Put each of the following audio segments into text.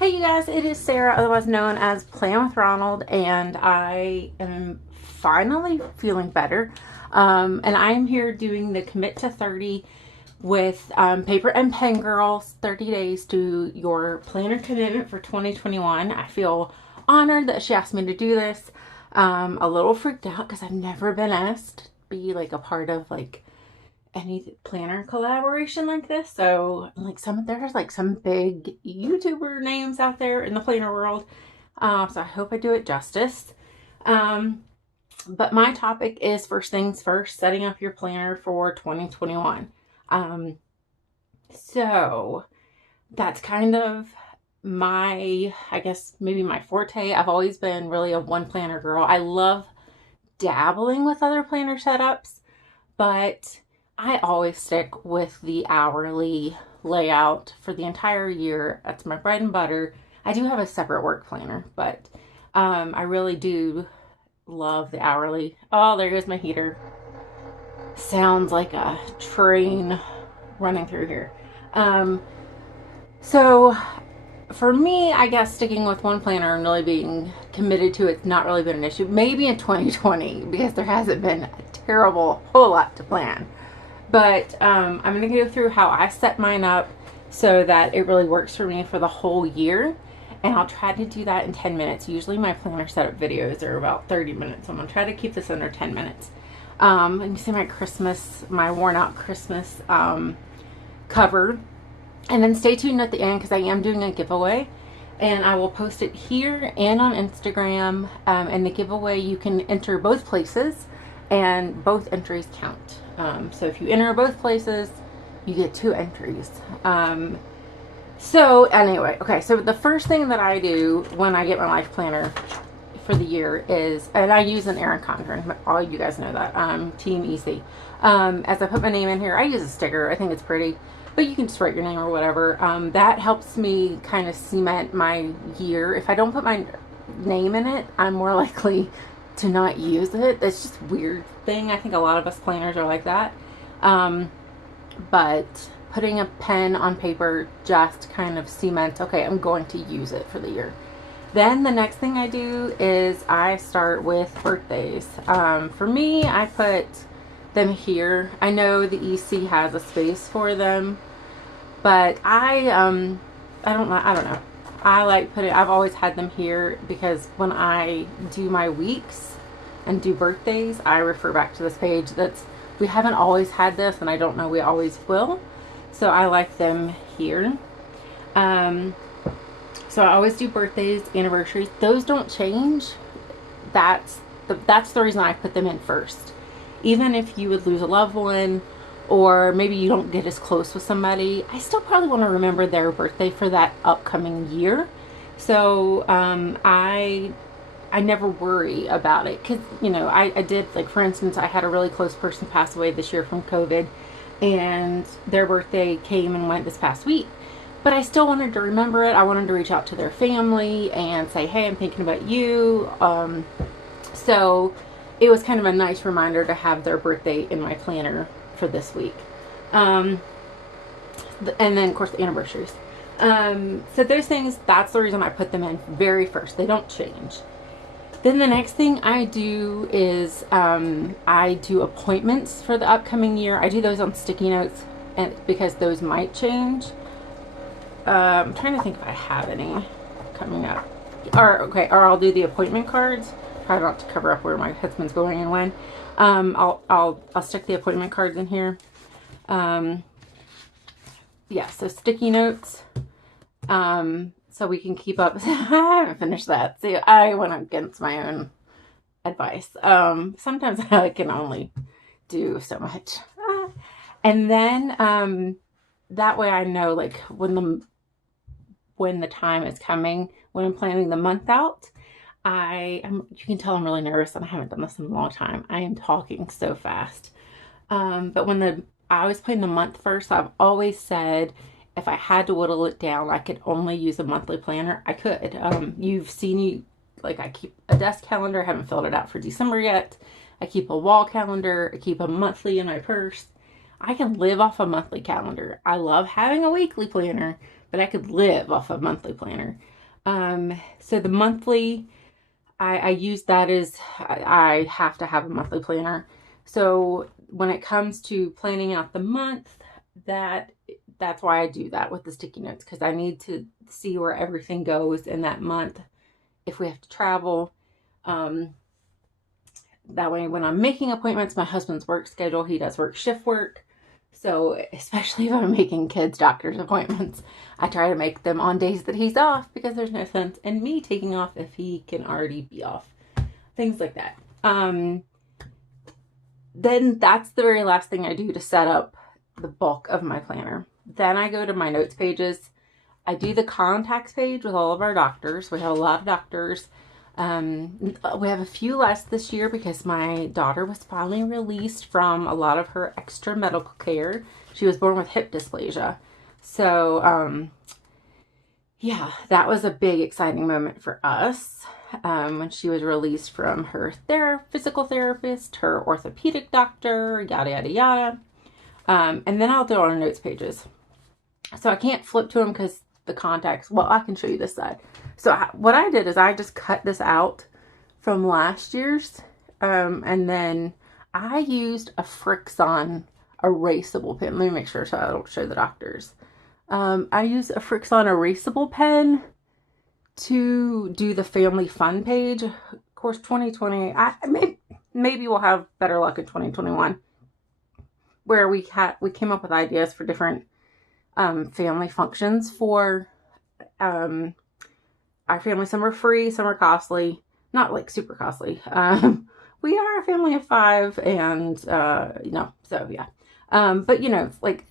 Hey you guys, it is Sarah, otherwise known as Plan with Ronald, and I am finally feeling better. And I am here doing the Commit to 30 with Paper and Pen Girls 30 days to your planner commitment for 2021. I feel honored that she asked me to do this. A little freaked out because I've never been asked to be like a part of like any planner collaboration like this. So like there's like some big YouTuber names out there in the planner world. So I hope I do it justice. Um, but my topic is first things first, setting up your planner for 2021. Um, so that's kind of I guess maybe my forte. I've always been really a one planner girl. I love dabbling with other planner setups, but I always stick with the hourly layout for the entire year. That's my bread and butter. I do have a separate work planner, but I really do love the hourly. Oh, there goes my heater. Sounds like a train running through here. Um, so for me, I guess sticking with one planner and really being committed to it's not really been an issue. Maybe in 2020 because there hasn't been a terrible whole lot to plan. But I'm going to go through how I set mine up so that it really works for me for the whole year. And I'll try to do that in 10 minutes. Usually my planner setup videos are about 30 minutes. So I'm going to try to keep this under 10 minutes. And you see my worn out Christmas cover. And then stay tuned at the end because I am doing a giveaway. And I will post it here and on Instagram. And the giveaway, you can enter both places. And both entries count. So if you enter both places, you get 2 entries. So anyway, okay, so the first thing that I do when I get my life planner for the year is, and I use an Erin Condren, all you guys know that, Team Easy. As I put my name in here, I use a sticker. I think it's pretty, but you can just write your name or whatever. That helps me kind of cement my year. If I don't put my name in it, I'm more likely to not use it. It's just a weird thing. I think a lot of us planners are like that. But putting a pen on paper just kind of cements, okay, I'm going to use it for the year. Then the next thing I do is I start with birthdays. For me, I put them here. I know the EC has a space for them, but I don't know. I've always had them here because when I do my weeks and do birthdays, I refer back to this page. We haven't always had this, and I don't know we always will. So I like them here. So I always do birthdays, anniversaries. Those don't change. That's the reason I put them in first. Even if you would lose a loved one, or maybe you don't get as close with somebody, I still probably want to remember their birthday for that upcoming year. So I never worry about it because, I did, like, for instance, I had a really close person pass away this year from COVID, and their birthday came and went this past week. But I still wanted to remember it. I wanted to reach out to their family and say, hey, I'm thinking about you. So it was kind of a nice reminder to have their birthday in my planner for this week. And then, of course, the anniversaries. So those things, that's the reason I put them in very first. They don't change. Then the next thing I do is I do appointments for the upcoming year. I do those on sticky notes and because those might change. I'm trying to think if I have any coming up. Or I'll do the appointment cards. Try not to cover up where my husband's going and when. I'll stick the appointment cards in here. Yeah, so sticky notes. So we can keep up. I haven't finished that. See, I went against my own advice. Sometimes I can only do so much. And then that way I know, like, when the time is coming, when I'm planning the month out. You can tell I'm really nervous and I haven't done this in a long time. I am talking so fast. But I always plan the month first. I've always said if I had to whittle it down, I could only use a monthly planner. I could. You've seen me, like, I keep a desk calendar. I haven't filled it out for December yet. I keep a wall calendar. I keep a monthly in my purse. I can live off a monthly calendar. I love having a weekly planner, but I could live off a monthly planner. So the monthly, I use that as I have to have a monthly planner. So when it comes to planning out the month, that's why I do that with the sticky notes, because I need to see where everything goes in that month. If we have to travel, that way when I'm making appointments, my husband's work schedule, he does work shift work. So especially if I'm making kids' doctor's appointments, I try to make them on days that he's off, because there's no sense in me taking off if he can already be off. Things like that. Then that's the very last thing I do to set up the bulk of my planner. Then I go to my notes pages. I do the contacts page with all of our doctors. We have a lot of doctors. We have a few less this year because my daughter was finally released from a lot of her extra medical care. She was born with hip dysplasia. So, yeah, that was a big exciting moment for us. When she was released from her physical therapist, her orthopedic doctor, yada, yada, yada. And then I'll do it on notes pages. So I can't flip to them because the contacts, well, I can show you this side. So what I did is I just cut this out from last year's. And then I used a Frixon erasable pen. Let me make sure so I don't show the doctors. I used a Frixon erasable pen to do the family fun page. Of course, 2020, maybe we'll have better luck in 2021, where we came up with ideas for different family functions for our family. Some are free, some are costly, not like super costly. We are a family of 5, and so yeah. But like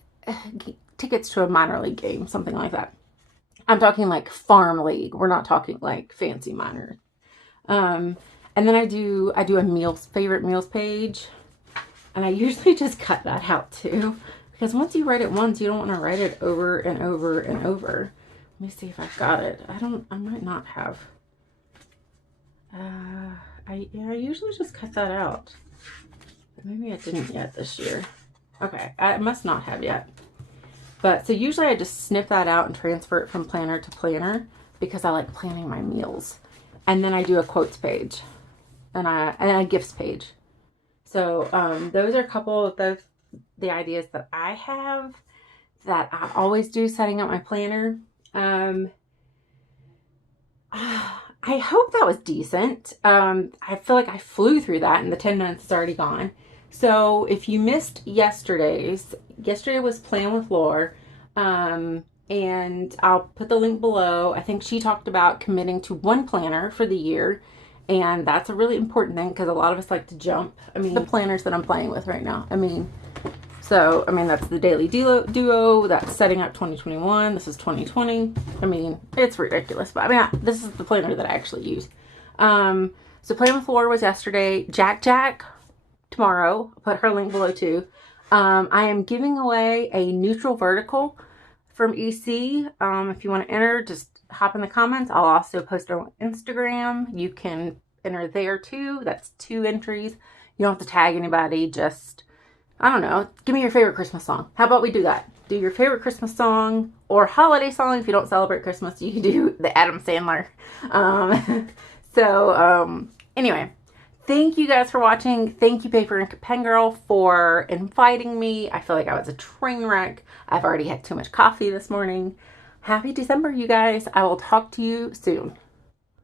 tickets to a minor league game, something like that. I'm talking like farm league. We're not talking like fancy minor. And then I do a favorite meals page, and I usually just cut that out too, because once you write it once, you don't want to write it over and over and over. Let me see if I've got it. I might not have. I usually just cut that out. Maybe I didn't yet this year. Okay, I must not have yet. But so usually I just snip that out and transfer it from planner to planner, because I like planning my meals. And then I do a quotes page and a gifts page. So those are a couple of the ideas that I have that I always do setting up my planner. I hope that was decent. I feel like I flew through that and the 10 minutes is already gone. So if you missed yesterday was Plan with Lore. And I'll put the link below. I think she talked about committing to one planner for the year. And that's a really important thing, because a lot of us like to jump. I mean, the planners that I'm playing with right now. That's the Daily Duo. That's setting up 2021. This is 2020. It's ridiculous. But this is the planner that I actually use. So Plan with Lore was yesterday. Jack tomorrow. I'll put her link below too. I am giving away a neutral vertical from EC. If you want to enter, just hop in the comments. I'll also post it on Instagram. You can enter there too. That's 2 entries. You don't have to tag anybody. Just, I don't know, give me your favorite Christmas song. How about we do that? Do your favorite Christmas song or holiday song. If you don't celebrate Christmas, you can do the Adam Sandler. Anyway, thank you guys for watching. Thank you, Paper and Pen Girl, for inviting me. I feel like I was a train wreck. I've already had too much coffee this morning. Happy December, you guys. I will talk to you soon.